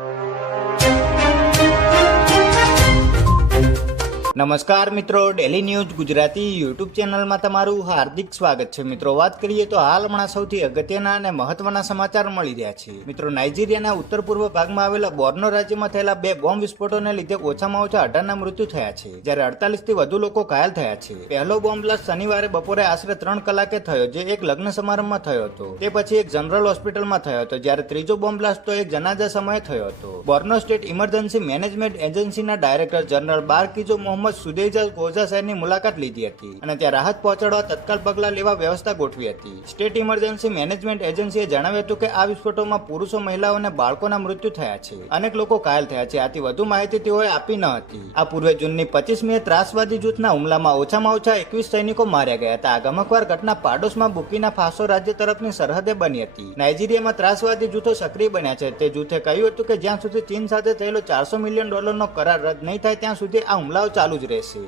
you. નમસ્કાર મિત્રો daily news Gujarati YouTube ચેનલમાં તમારું હાર્દિક સ્વાગત છે. મિત્રો, વાત કરીએ તો હાલ હમણાં સૌથી અગત્યના અને મહત્વના સમાચાર મળી રહ્યા છે. મિત્રો, નાઇજીરિયાના ઉત્તર પૂર્વ ભાગમાં આવેલા બોર્નો રાજ્યમાં થયેલા બે બોમ્બ વિસ્ફોટોને લીધે ઓછામાં ઓછા અઢારના મૃત્યુ થયા છે, જ્યારે અડતાલીસથી વધુ લોકો ઘાયલ થયા છે. પહેલો બોમ્બ બ્લાસ્ટ શનિવારે બપોરે આશરે ત્રણ કલાકે થયો, જે એક લગ્ન સમારંભમાં થયો હતો. તે પછી એક જનરલ હોસ્પિટલમાં થયો હતો, જ્યારે ત્રીજો બોમ્બ બ્લાસ્ટ તો એક જનાજા સમયે થયો હતો. બોર્નો સ્ટેટ ઇમરજન્સી મેનેજમેન્ટ એજન્સીના ડાયરેક્ટર જનરલ બારકીજો મોહમ્મદ સુદેજા ગોઝા શહેરની મુલાકાત લીધી હતી અને ત્યાં રાહત પહોંચાડવા તત્કાલ પગલાં લેવા વ્યવસ્થા ગોઠવી હતી. સ્ટેટ ઇમરજન્સી મેનેજમેન્ટ એજન્સીએ જણાવ્યું હતું કે આ વિસ્ફોટોમાં પુરુષો, મહિલાઓ અને બાળકોના મૃત્યુ થયા છે. અનેક લોકો ઘાયલ થયા છે. આથી વધુ માહિતી તેઓએ આપી ન હતી. આ પૂર્વે જૂનની પચીસમીએ ત્રાસવાદી જૂથના હુમલામાં ઓછામાં ઓછા એકવીસ સૈનિકો માર્યા ગયા હતા. આ ગમકવાર ઘટના પાડોશમાં બુકીના ફાસો રાજ્ય તરફની સરહદે બની હતી. નાઇજીરિયામાં ત્રાસવાદી જૂથો સક્રિય બન્યા છે. તે જૂથે કહ્યું હતું કે જ્યાં સુધી ચીન સાથે થયેલો ચારસો મિલિયન ડોલરનો કરાર રદ નહીં થાય, ત્યાં સુધી આ હુમલાઓ ચાલુ જ રહેશે